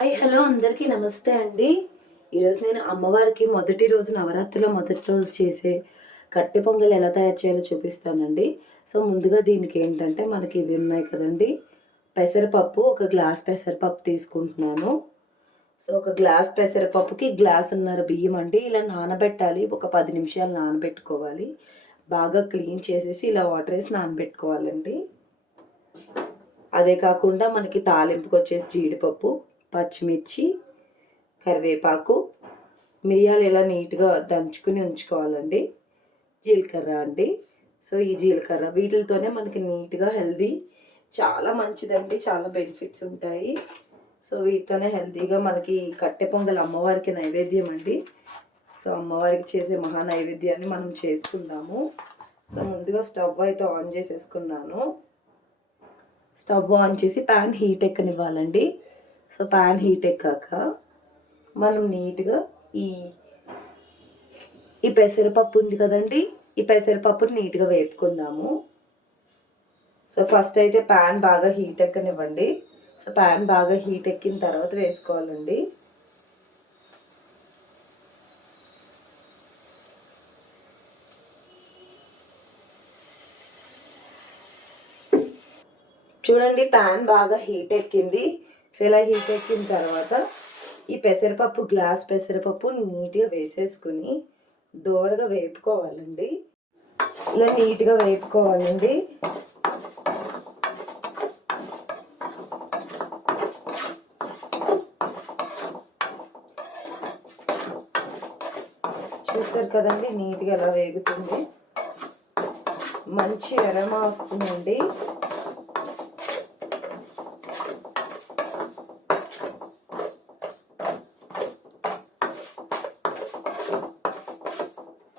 Hello అందరికీ నమస్తే అండి. ఈరోజు నేను అమ్మవారికి మొదటి రోజు నవరాత్రిలో మొదటి రోజు చేసే కట్టె పొంగల్ ఎలా తయారు చేయాలో చూపిస్తానండి. సో ముందుగా దీనికి ఏంటంటే మనకి ఇవి ఉన్నాయి కదండీ! పెసరపప్పు ఒక గ్లాస్ పెసరపప్పు తీసుకుంటున్నాను. సో ఒక గ్లాస్ పెసరపప్పుకి గ్లాసున్నర బియ్యం అండి. ఇలా నానబెట్టాలి. ఒక 10 నిమిషాలు నానబెట్టుకోవాలి. బాగా క్లీన్ చేసేసి ఇలా వాటర్ వేసి నానబెట్టుకోవాలండి. అదే కాకుండా మనకి తాలింపుకొచ్చేసి జీడిపప్పు, పచ్చిమిర్చి, కరివేపాకు, మిరియాలు ఇలా నీట్‌గా దంచుకుని ఉంచుకోవాలండి. జీలకర్ర అండి. సో ఈ జీలకర్ర వీటిలతోనే మనకి నీట్‌గా హెల్తీ చాలా మంచిదండి. చాలా బెనిఫిట్స్ ఉంటాయి. సో వీటితోనే హెల్తీగా మనకి కట్టె పొంగల్ అమ్మవారికి నైవేద్యం అండి. సో అమ్మవారికి చేసే మహా నైవేద్యాన్ని మనం చేసుకుందాము. సో ముందుగా స్టవ్ అయితే ఆన్ చేసేసుకున్నాను. స్టవ్ ఆన్ చేసి ప్యాన్ హీట్ ఎక్కనివ్వాలండి. సో ప్యాన్ హీట్ ఎక్కాక మనం నీట్‌గా ఈ ఈ పెసరపప్పు ఉంది కదండీ! ఈ పెసరపప్పుని నీట్‌గా వేపుకుందాము. సో ఫస్ట్ అయితే ప్యాన్ బాగా హీట్ ఎక్కనివ్వండి. సో ప్యాన్ బాగా హీట్ ఎక్కిన తర్వాత వేసుకోవాలండి. చూడండి ప్యాన్ బాగా హీట్ ఎక్కింది. సో ఇలా హీట్ ఎక్కిన తర్వాత ఈ పెసరపప్పు గ్లాస్ పెసరపప్పు నీట్‌గా వేసేసుకుని దోరగా వేపుకోవాలండి. ఇలా నీట్‌గా వేపుకోవాలండి. చూస్తారు కదండి నీట్‌గా ఎలా వేగుతుంది. మంచి అరోమా వస్తుందండి.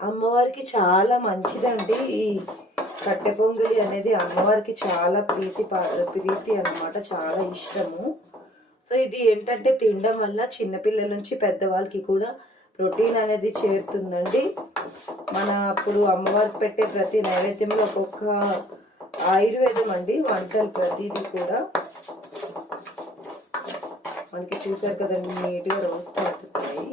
అమ్మవారికి చాలా మంచిదండి. ఈ కట్టె పొంగలి అనేది అమ్మవారికి చాలా ప్రీతి అన్నమాట. చాలా ఇష్టము. సో ఇది ఏంటంటే తినడం వల్ల చిన్నపిల్లల నుంచి పెద్దవాళ్ళకి కూడా ప్రోటీన్ అనేది చేరుతుందండి. మన అప్పుడు అమ్మవారికి పెట్టే ప్రతి నైవేద్యంలో ఒక్కొక్క ఆయుర్వేదం అండి వంటలు ప్రతిదీ కూడా. మనకి చూసారు కదండి నీట్‌గా రోస్ట్ అవుతున్నాయి.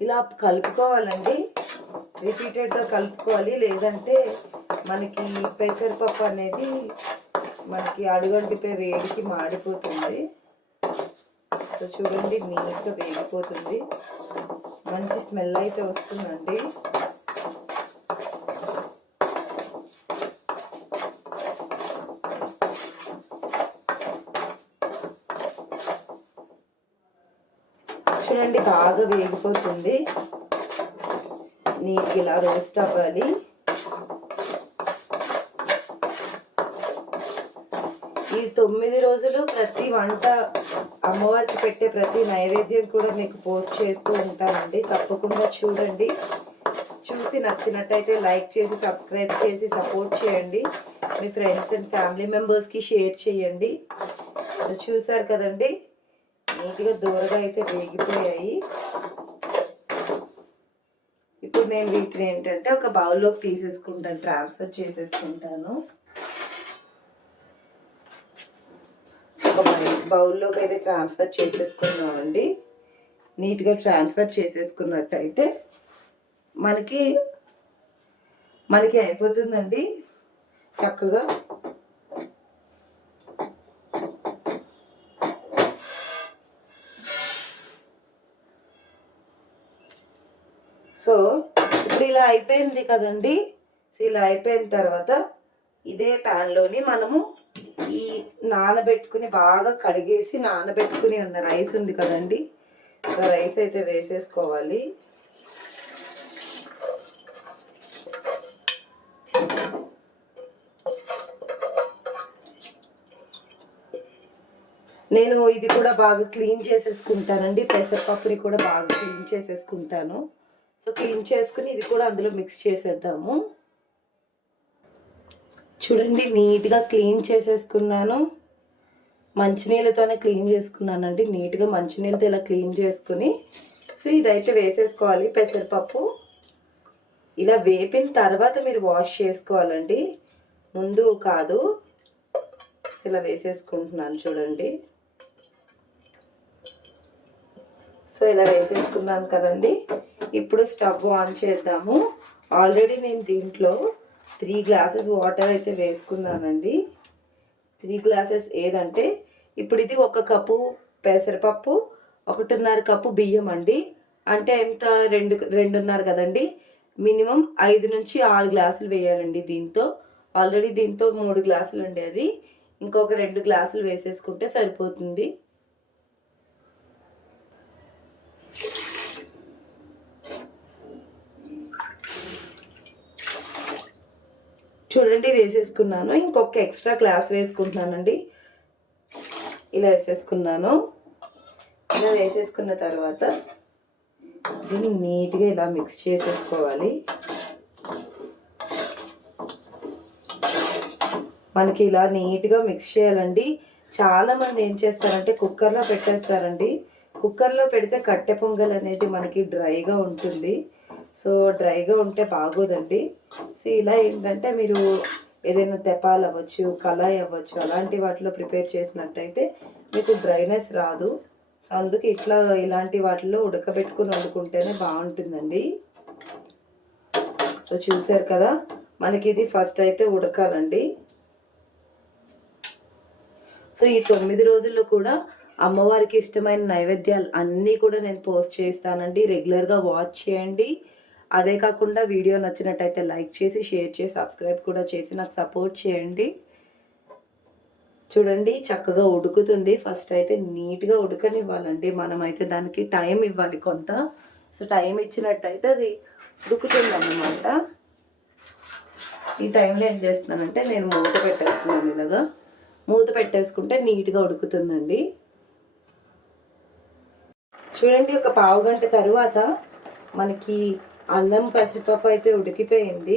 ఇలా కలుపుకోవాలండి. రిపీటెడ్‌గా కలుపుకోవాలి. లేదంటే మనకి పెసరపప్పు అనేది మనకి అడుగంటిపోయి వేడికి మాడిపోతుంది. సో చూడండి నీట్‌గా వేగిపోతుంది. మంచి స్మెల్ అయితే వస్తుందండి. చూడండి బాగా వేగిపోతుంది. నీట్‌గా ఇలా రోస్ట్ అవ్వాలి. ఈ 9 రోజులు ప్రతి వంట అమ్మవారికి పెట్టే ప్రతి నైవేద్యం కూడా మీకు పోస్ట్ చేస్తూ ఉంటానండి. తప్పకుండా చూడండి. చూసి నచ్చినట్టయితే లైక్ చేసి, సబ్స్క్రైబ్ చేసి సపోర్ట్ చేయండి. మీ ఫ్రెండ్స్ అండ్ ఫ్యామిలీ మెంబర్స్‌కి షేర్ చేయండి. చూసారు కదండి నీట్‌గా దూరగా అయితే వేగిపోయాయి. ఇప్పుడు నేను వీటిని ఏంటంటే ఒక బౌల్లోకి తీసేసుకుంటాను, ట్రాన్స్ఫర్ చేసేసుకుంటాను. ఒక బౌల్లోకి అయితే ట్రాన్స్ఫర్ చేసేసుకున్నామండి. నీట్‌గా ట్రాన్స్ఫర్ చేసేసుకున్నట్టయితే మనకి అయిపోతుందండి చక్కగా. సో ఇప్పుడు ఇలా అయిపోయింది కదండి. సో ఇలా అయిపోయిన తర్వాత ఇదే ప్యాన్లోని మనము ఈ నానబెట్టుకుని బాగా కడిగేసి నానబెట్టుకుని ఉన్న రైస్ ఉంది కదండి. సో రైస్ అయితే వేసేసుకోవాలి. నేను ఇది కూడా బాగా క్లీన్ చేసేసుకుంటానండి. పెసరపప్పుని కూడా బాగా క్లీన్ చేసేసుకుంటాను. సో క్లీన్ చేసుకుని ఇది కూడా అందులో మిక్స్ చేసేద్దాము. చూడండి నీట్‌గా క్లీన్ చేసేసుకున్నాను. మంచినీళ్ళతోనే క్లీన్ చేసుకున్నానండి. నీట్‌గా మంచినీళ్ళతో ఇలా క్లీన్ చేసుకుని సో ఇదైతే వేసేసుకోవాలి పెసరపప్పు. ఇలా వేపిన తర్వాత మీరు వాష్ చేసుకోవాలండి, ముందు కాదు. ఇలా వేసేసుకుంటున్నాను చూడండి. సో ఇలా వేసేసుకున్నాను కదండి. ఇప్పుడు స్టవ్ ఆన్ చేద్దాము. ఆల్రెడీ నేను దీంట్లో 3 గ్లాసెస్ వాటర్ అయితే వేసుకున్నానండి. 3 గ్లాసెస్ ఏదంటే ఇప్పుడు ఇది 1 కప్పు పెసరపప్పు, 1.5 కప్పు బియ్యం అండి. అంటే ఎంత 2.5 కదండి. మినిమం 5 నుంచి 6 గ్లాసులు వేయాలండి దీంతో. ఆల్రెడీ దీంతో 3 గ్లాసులు అండి అది. ఇంకొక 2 గ్లాసులు వేసేసుకుంటే సరిపోతుంది. చూడండి వేసేసుకున్నాను. ఇంకొక ఎక్స్ట్రా గ్లాస్ వేసుకుంటున్నానండి. ఇలా వేసేసుకున్నాను. ఇలా వేసేసుకున్న తర్వాత దీన్ని నీట్గా ఇలా మిక్స్ చేసేసుకోవాలి. మనకి ఇలా నీట్గా మిక్స్ చేయాలండి. చాలామంది ఏం చేస్తారంటే కుక్కర్లో పెట్టేస్తారండి. కుక్కర్లో పెడితే కట్టె పొంగల్ అనేది మనకి డ్రైగా ఉంటుంది. సో డ్రైగా ఉంటే బాగోదండి. సో ఇలా ఏంటంటే మీరు ఏదైనా తెపాలు అవ్వచ్చు, కళాయి అవ్వచ్చు, అలాంటి వాటిలో ప్రిపేర్ చేసినట్టయితే మీకు డ్రైనెస్ రాదు. సో అందుకే ఇలాంటి వాటిలో ఉడకబెట్టుకుని వండుకుంటేనే బాగుంటుందండి. సో చూసారు కదా, మనకి ఇది ఫస్ట్ అయితే ఉడకాలండి. సో ఈ 9 రోజుల్లో కూడా అమ్మవారికి ఇష్టమైన నైవేద్యాలు అన్నీ కూడా నేను పోస్ట్ చేస్తానండి. రెగ్యులర్గా వాచ్ చేయండి. అదే కాకుండా వీడియో నచ్చినట్టయితే లైక్ చేసి, షేర్ చేసి, సబ్స్క్రైబ్ కూడా చేసి నాకు సపోర్ట్ చేయండి. చూడండి చక్కగా ఉడుకుతుంది. ఫస్ట్ అయితే నీట్గా ఉడకనివ్వాలండి. మనమైతే దానికి టైం ఇవ్వాలి కొంత. సో టైం ఇచ్చినట్టయితే అది ఉడుకుతుంది అన్నమాట. ఈ టైంలో ఏం చేస్తున్నానంటే నేను మూత పెట్టేస్తున్నాను. ఇలాగా మూత పెట్టేసుకుంటే నీట్గా ఉడుకుతుందండి. చూడండి ఒక పావు గంట తరువాత మనకి అన్నం పెసరపప్పు అయితే ఉడికిపోయింది.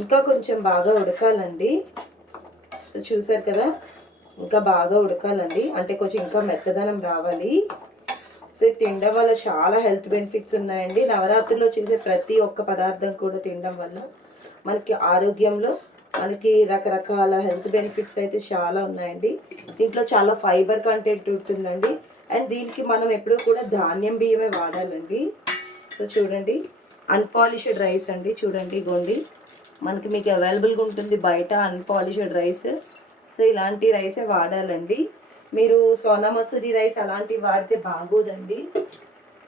ఇంకా కొంచెం బాగా ఉడకాలండి. సో చూసారు కదా, ఇంకా బాగా ఉడకాలండి. అంటే కొంచెం ఇంకా మెత్తదనం రావాలి. సో ఇది తినడం వల్ల చాలా హెల్త్ బెనిఫిట్స్ ఉన్నాయండి. నవరాత్రుల్లో చేసే ప్రతి ఒక్క పదార్థం కూడా తినడం వల్ల మనకి ఆరోగ్యంలో మనకి రకరకాల హెల్త్ బెనిఫిట్స్ అయితే చాలా ఉన్నాయండి. దీంట్లో చాలా ఫైబర్ కంటెంట్ ఉంటుందండి. అండ్ దీనికి మనం ఎప్పుడూ కూడా ధాన్యం బియ్యమే వాడాలండి. సో చూడండి అన్పాలిష్డ్ రైస్ అండి. చూడండి గోండి మనకి మీకు అవైలబుల్గా ఉంటుంది బయట అన్పాలిష్డ్ రైస్. సో ఇలాంటి రైసే వాడాలండి. మీరు సోనా మసూరి రైస్ అలాంటివి వాడితే బాగోదండి.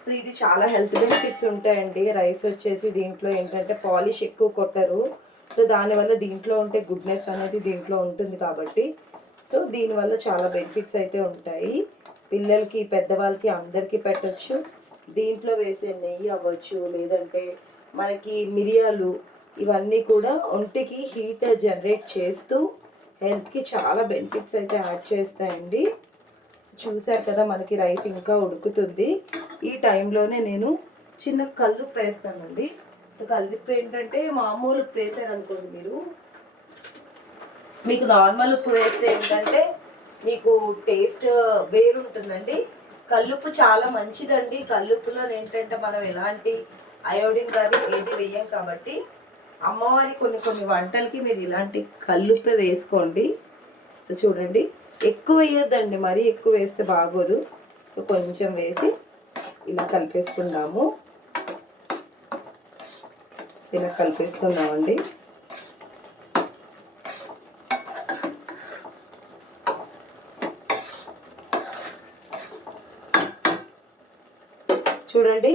సో ఇది చాలా హెల్త్ బెనిఫిట్స్ ఉంటాయండి. రైస్ వచ్చేసి దీంట్లో ఏంటంటే పాలిష్ ఎక్కువ కొట్టరు. సో దానివల్ల దీంట్లో ఉంటే గుడ్నెస్ అనేది దీంట్లో ఉంటుంది కాబట్టి సో దీనివల్ల చాలా బెనిఫిట్స్ అయితే ఉంటాయి. పిల్లలకి, పెద్దవాళ్ళకి అందరికీ పెట్టచ్చు. దీంట్లో వేసే నెయ్యి అవ్వచ్చు, లేదంటే మనకి మిరియాలు, ఇవన్నీ కూడా ఒంటికి హీట్ జనరేట్ చేస్తూ హెల్త్కి చాలా బెనిఫిట్స్ అయితే యాడ్ చేస్తాయండి. చూసారు కదా మనకి రైస్ ఇంకా ఉడుకుతుంది. ఈ టైంలోనే నేను చిన్న కల్లుప్పు వేస్తానండి. సో కల్లుప్పు ఏంటంటే మామూలు ఉప్పు వేసారనుకోండి, మీకు నార్మల్ ఉప్పు వేస్తే ఏంటంటే మీకు టేస్ట్ వేరుంటుందండి. కల్లుప్పు చాలా మంచిదండి. కల్లుప్పులో ఏంటంటే మనం ఎలాంటి అయోడిన్ కానీ ఏది వేయం కాబట్టి అమ్మవారి కొన్ని వంటలకి మీరు ఇలాంటి కల్లుప్పే వేసుకోండి. సో చూడండి ఎక్కువ వేయొద్దండి, మరీ ఎక్కువ వేస్తే బాగోదు. సో కొంచెం వేసి ఇలా కలిపేసుకుందాము. సో ఇలా కలిపేసుకుందామండి. చూడండి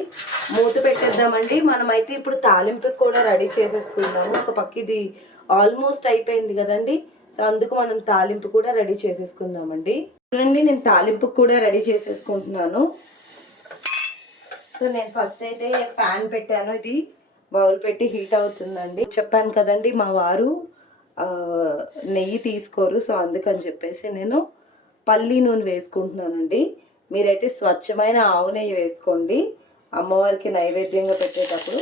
మూత పెట్టేద్దామండి. మనమైతే ఇప్పుడు తాలింపుకి కూడా రెడీ చేసేసుకుందాము. ఒక పక్క ఇది ఆల్మోస్ట్ అయిపోయింది కదండి. సో అందుకు మనం తాలింపు కూడా రెడీ చేసేసుకుందామండి. చూడండి నేను తాలింపుకి కూడా రెడీ చేసేసుకుంటున్నాను. సో నేను ఫస్ట్ అయితే ప్యాన్ పెట్టాను. ఇది బౌల్ పెట్టి హీట్ అవుతుందండి. చెప్పాను కదండి మా వారు నెయ్యి తీసుకోరు. సో అందుకని చెప్పేసి నేను పల్లి నూనె వేసుకుంటున్నానండి. మీరైతే స్వచ్ఛమైన ఆవు నెయ్యి వేసుకోండి అమ్మవారికి నైవేద్యంగా పెట్టేటప్పుడు.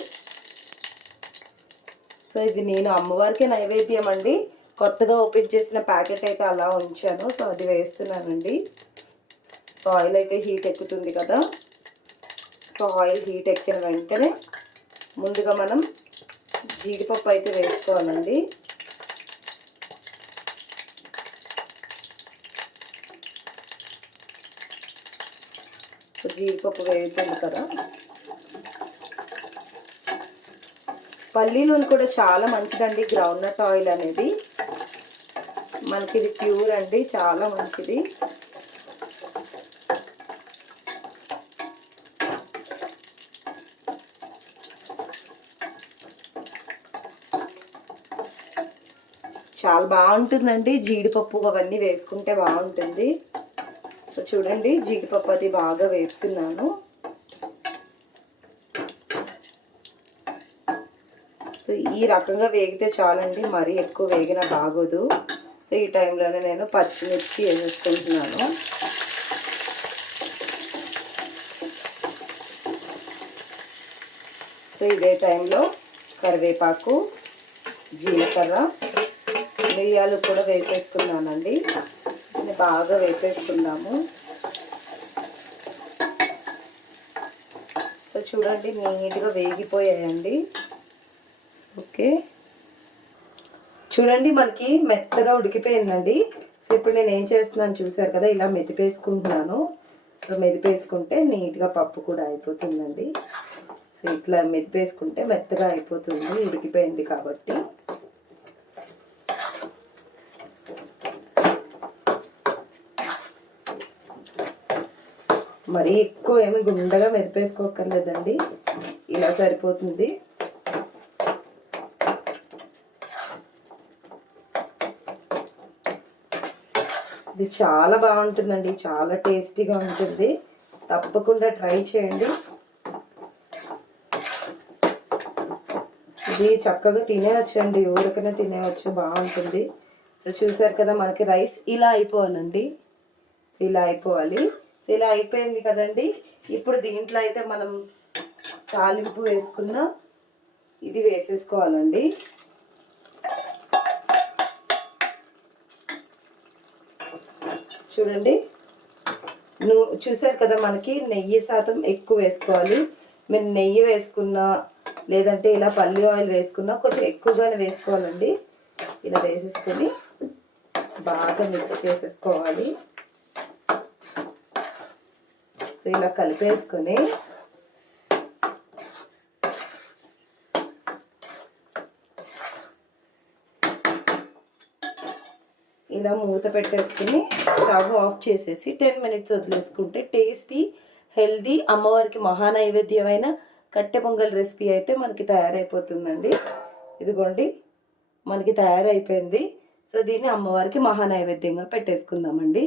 సో ఇది నేను అమ్మవారికి నైవేద్యం అండి. కొత్తగా ఓపెన్ చేసిన ప్యాకెట్ అయితే అలా ఉంచాను. సో అది వేస్తున్నానండి. సో ఆయిల్ అయితే హీట్ ఎక్కుతుంది కదా. సో ఆయిల్ హీట్ ఎక్కిన వెంటనే ముందుగా మనం జీడిపప్పు అయితే వేసుకోవాలండి. సో జీడిపప్పు వేగుతుంది కదా. పల్లి నూనె కూడా చాలా మంచిదండి, గ్రౌండ్నట్ ఆయిల్ అనేది మనకి ఇది ప్యూర్ అండి, చాలా మంచిది. చాలా బాగుంటుందండి, జీడిపప్పు అవన్నీ వేసుకుంటే బాగుంటుంది. సో చూడండి, జీడిపప్పు అది బాగా వేపుతున్నాను. సో ఈ రకంగా వేగితే చాలండి, మరీ ఎక్కువ వేగినా బాగోదు. సో ఈ టైంలోనే నేను పచ్చిమిర్చి వేసుకుంటున్నాను. సో ఇదే టైంలో కరివేపాకు, జీలకర్ర, మిరియాలు కూడా వేసేసుకున్నానండి. దీన్ని బాగా వేసేసుకుందాము. సో చూడండి, నీట్గా వేగిపోయాయండి. ఓకే, చూడండి మనకి మెత్తగా ఉడికిపోయిందండి. సో ఇప్పుడు నేను ఏం చేస్తున్నాను చూసారు కదా, ఇలా మెదిపేసుకుంటున్నాను. సో మెదిపేసుకుంటే నీట్గా పప్పు కూడా అయిపోతుందండి. సో ఇట్లా మెదిపేసుకుంటే మెత్తగా అయిపోతుంది, ఉడికిపోయింది కాబట్టి. మరీ ఎక్కువ ఏమి గుండగా మెదిపేసుకోకర్లేదండి, ఇలా సరిపోతుంది. ఇది చాలా బాగుంటుందండి, చాలా టేస్టీగా ఉంటుంది, తప్పకుండా ట్రై చేయండి. ఇది చక్కగా తినేయచ్చండి, ఊరికనే తినేయచ్చు, బాగుంటుంది. సో చూసారు కదా, మనకి రైస్ ఇలా అయిపోవాలండి. సో ఇలా అయిపోవాలి. సో ఇలా అయిపోయింది కదండి. ఇప్పుడు దీంట్లో అయితే మనం తాలింపు వేసుకున్న ఇది వేసేసుకోవాలండి. చూడండి, చూసారు కదా, మనకి నెయ్యి శాతం ఎక్కువ వేసుకోవాలి. మీరు నెయ్యి వేసుకున్నా లేదంటే ఇలా పల్లి ఆయిల్ వేసుకున్నా కొంచెం ఎక్కువగానే వేసుకోవాలండి. ఇలా వేసేసుకొని బాగా మిక్స్ చేసేసుకోవాలి. సో ఇలా కలిపేసుకొని ఇలా మూత పెట్టేసుకుని స్టవ్ ఆఫ్ చేసేసి 10 మినిట్స్ వదిలేసుకుంటే టేస్టీ, హెల్దీ, అమ్మవారికి మహానైవేద్యమైన కట్టె పొంగల్ రెసిపీ అయితే మనకి తయారైపోతుందండి. ఇదిగోండి, మనకి తయారైపోయింది. సో దీన్ని అమ్మవారికి మహానైవేద్యంగా పెట్టేసుకుందామండి.